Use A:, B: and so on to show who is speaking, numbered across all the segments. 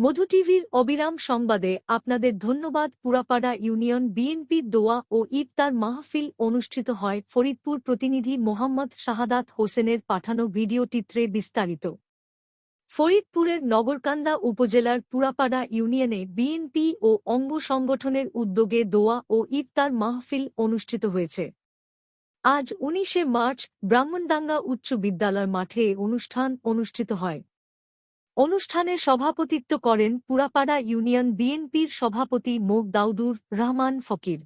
A: মধু টিভির অবিরাম সংবাদে আপনাদের ধন্যবাদ। পুরাপাড়া ইউনিয়ন বিএনপির দোয়া ও ইফতার মাহফিল অনুষ্ঠিত হয়। ফরিদপুর প্রতিনিধি মোহাম্মদ শাহাদাত হোসেনের পাঠানো ভিডিওচিত্রে বিস্তারিত। ফরিদপুরের নগরকান্দা উপজেলার পুরাপাড়া ইউনিয়নে বিএনপি ও অঙ্গ সংগঠনের উদ্যোগে দোয়া ও ইফতার মাহফিল অনুষ্ঠিত হয়েছে। আজ উনিশে মার্চ ব্রাহ্মণডাঙ্গা উচ্চ বিদ্যালয় মাঠে অনুষ্ঠান অনুষ্ঠিত হয়। অনুষ্ঠানে সভাপতিত্ব করেন পুরাপাড়া ইউনিয়ন বিএনপির সভাপতি মোগ দাউদুর রহমান ফকির।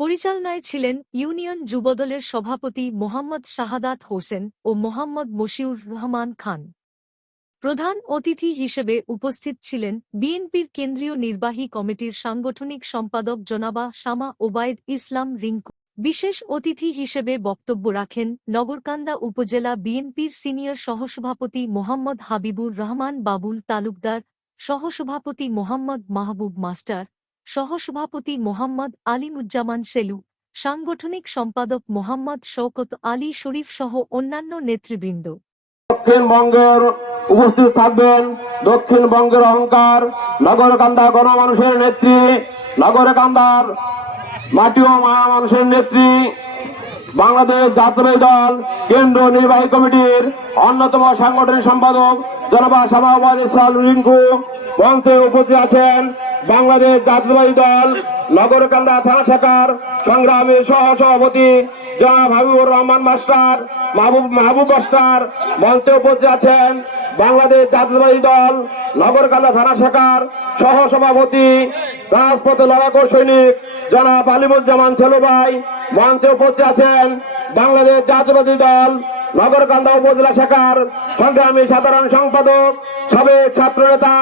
A: পরিচালনায় ছিলেন ইউনিয়ন যুবদলের সভাপতি মোহাম্মদ শাহাদাত হোসেন ও মোহাম্মদ মশিউর রহমান খান। প্রধান অতিথি হিসেবে উপস্থিত ছিলেন বিএনপির কেন্দ্রীয় নির্বাহী কমিটির সাংগঠনিক সম্পাদক জনাবা শামা ওবায়দ ইসলাম রিঙ্কু বিশেষ অতিথি হিসেবে বক্তব্য রাখেন নগরকান্দা উপজেলা বিএনপির সিনিয়র সহসভাপতি মোহাম্মদ হাবিবুর রহমান বাবুল তালুকদার, সহসভাপতি মোহাম্মদ মাহবুব মাস্টার, সহসভাপতি মোহাম্মদ আলিমুজ্জামান সেলু, সাংগঠনিক সম্পাদক মোহাম্মদ শওকত আলী শরীফ সহ অন্যান্য নেতৃবৃন্দ।
B: দক্ষিণবঙ্গের উপস্থিত থাকবেন দক্ষিণবঙ্গের অহংকার নগরকান্দা গণমানুষের নেত্রী, নগরকান্দার মাটি ও মা মানুষের নেত্রী। বাংলাদেশ জাতীয় দল কেন্দ্র নির্বাহী কমিটির অন্যতম সাংগঠনিক সম্পাদক, জনবা সভাপতি ইসলাম রিঙ্কু মঞ্চে উপস্থিত আছেন বাংলাদেশ জাতীয়বাদী দল, নগরকান্দা থানা শাখার সংগ্রামী সহ সভাপতি জনাব হাবিবুর রহমান মাস্টার, মাহবুব মাহবুব মাস্টার মঞ্চে উপস্থিত আছেন বাংলাদেশ জাতীয়বাদী দল, নগরকান্দা থানা শাখার সহ সভাপতি রাজপথে লড়াকু সৈনিক জনাব আলিমুজ্জামান ছেলুভাই মঞ্চে উপস্থিত আছেন বাংলাদেশ জাতীয়বাদী দল নগরকান্দা উপজেলা শাখার সংগ্রামী সাধারণ সম্পাদক, সাবেক ছাত্রনেতা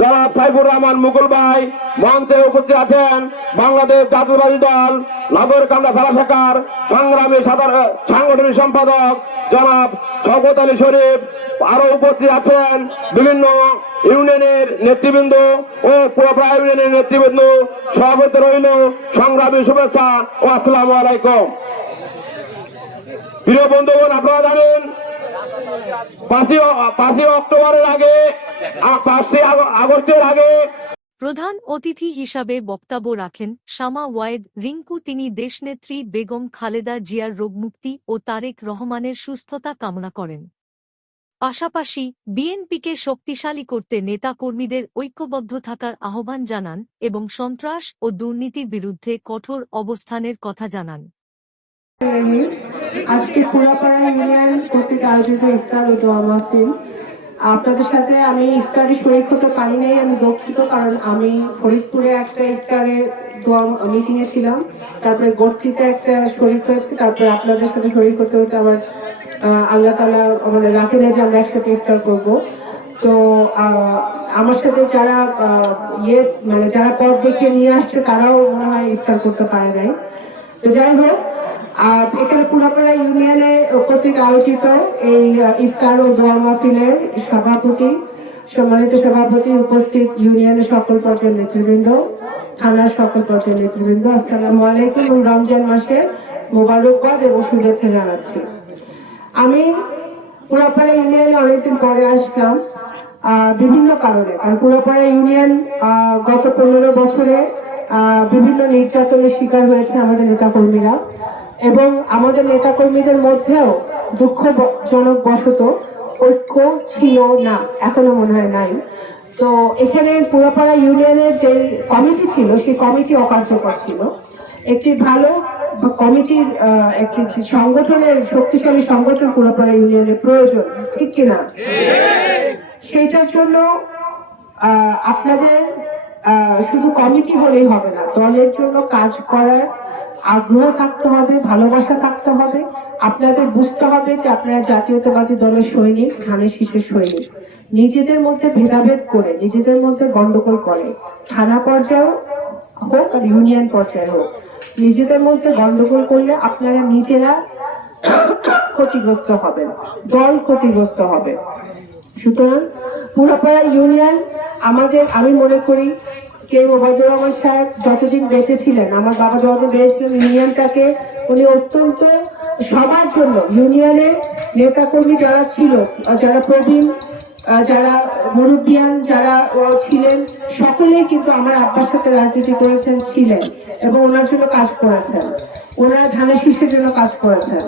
B: জনাব সাইফুর রহমান মুকুল ভাই মঞ্চে উপস্থিত আছেন বাংলাদেশ জাতীয়বাদী দল নগরকান্দা খেলা শাখার সংগ্রামী সাধারণ সাংগঠনিক সম্পাদক জনাব শওকত আলী শরীফ। আরও উপস্থিত আছেন বিভিন্ন ইউনিয়নের নেতৃবৃন্দ ও পুরোপড়া ইউনিয়নের নেতৃবৃন্দ, সভাপতি রইল। সংগ্রামী শুভেচ্ছা ও আসসালামু আলাইকুম। প্রিয় বন্ধুগণ, আপনারা জানেন, পাঁচই অক্টোবরের আগে পাঁচই আগস্টের আগে
A: প্রধান অতিথি হিসাবে বক্তব্য রাখেন শামা ওয়ায়েদ রিঙ্কু। তিনি দেশনেত্রী বেগম খালেদা জিয়ার রোগমুক্তি ও তারেক রহমানের সুস্থতা কামনা করেন। পাশাপাশি বিএনপিকে শক্তিশালী করতে নেতাকর্মীদের ঐক্যবদ্ধ থাকার আহ্বান জানান এবং সন্ত্রাস ও দুর্নীতির বিরুদ্ধে কঠোর অবস্থানের কথা জানান।
C: আজকে পুরাপাড়া ইউনিয়ন কর্তৃক আয়োজিত ইফতার ও দোয়া মাহফিল। আপনাদের সাথে আমি ইফতারে শরীর হতে পারি নাই, আমি দুঃখিত, কারণ আমি ফরিদপুরে একটা ইফতারের দোয়া মিটিং এ ছিলাম। তারপরে গর্তিতে একটা শরীর হয়েছে, তারপরে আপনাদের সাথে শরীর হতে হতে আমার আল্লাহ তালা আমাদের রাখে না যে আমরা একসাথে ইফতার করব। তো আমার সাথে যারা ইয়ে মানে যারা পথ দেখিয়ে নিয়ে আসছে, তারাও মনে হয় ইফতার করতে পারে নাই। তো যাই হোক এখানে পুরাপাড়া ইউনিয়নে কর্তৃক আয়োজিত এই ইফতার ও দোয়া মাহফিলের সভাপতি, সম্মানিত সভাপতি উপস্থিত ইউনিয়নের সকল পর্যায়ের নেতৃবৃন্দ, থানার সকল পর্যায়ের নেতৃবৃন্দ, আসসালামু আলাইকুম। এবং রমজান মাসের মোবারকবাদ এবং শুভেচ্ছা জানাচ্ছি। আমি পুরাপাড়া ইউনিয়নে অনেকদিন পরে আসলাম বিভিন্ন কারণে। কারণ পুরাপাড়া ইউনিয়ন গত পনেরো বছরে বিভিন্ন নির্যাতনের শিকার হয়েছে আমাদের নেতাকর্মীরা। এবং আমাদের নেতাকর্মীদের মধ্যেও দুঃখজনক বশত ঐক্য ছিল না, এখনও মনে হয় নাই। তো এখানে পুরাপাড়া ইউনিয়নের যে কমিটি ছিল, সেই কমিটি অকার্যকর ছিল। একটি ভালো কমিটির একটি সংগঠনের, শক্তিশালী সংগঠন পুরোপুরি ইউনিয়নের প্রয়োজন, ঠিক কিনা? সেইটার জন্য আপনাদের শুধু কমিটি হলেই হবে না, দলের জন্য কাজ করার আগ্রহ থাকতে হবে, ভালোবাসা থাকতে হবে। আপনাদের বুঝতে হবে যে আপনারা জাতীয়তাবাদী দলের সৈনিক, ধানের শীষের সৈনিক। নিজেদের মধ্যে ভেদাভেদ করে, নিজেদের মধ্যে গন্ডগোল করে। থানা পর্যায়েও হোক আর ইউনিয়ন পর্যায়ে হোক নিজেদের মধ্যে গন্ডগোল করলে আপনারা নিজেরা ক্ষতিগ্রস্ত হবেন, দল ক্ষতিগ্রস্ত হবে। সুতরাং পুরাপাড়া ইউনিয়ন আমাদের, আমি মনে করি, কে ওবায়দুর রহমান সাহেব যতদিন বেঁচে ছিলেন, আমার বাবা যতদিন বেঁচে ছিলেন ইউনিয়নটাকে উনি অত্যন্ত সবার জন্য ইউনিয়নের নেতাকর্মী যারা ছিল, যারা প্রবীণ যারা মুরব্বিয়ান, যারা ও ছিলেন সকলেই কিন্তু আমার আব্বার সাথে রাজনীতি করেছেন, ছিলেন এবং ওনার জন্য কাজ করেছেন। ওনারা ধানের শীষের জন্য কাজ করেছেন।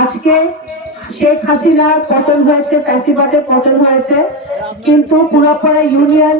C: আজকে শেখ হাসিনার পতন হয়েছে প্যাসিবাদের পতন হয়েছে, কিন্তু পুরাপাড়া ইউনিয়ন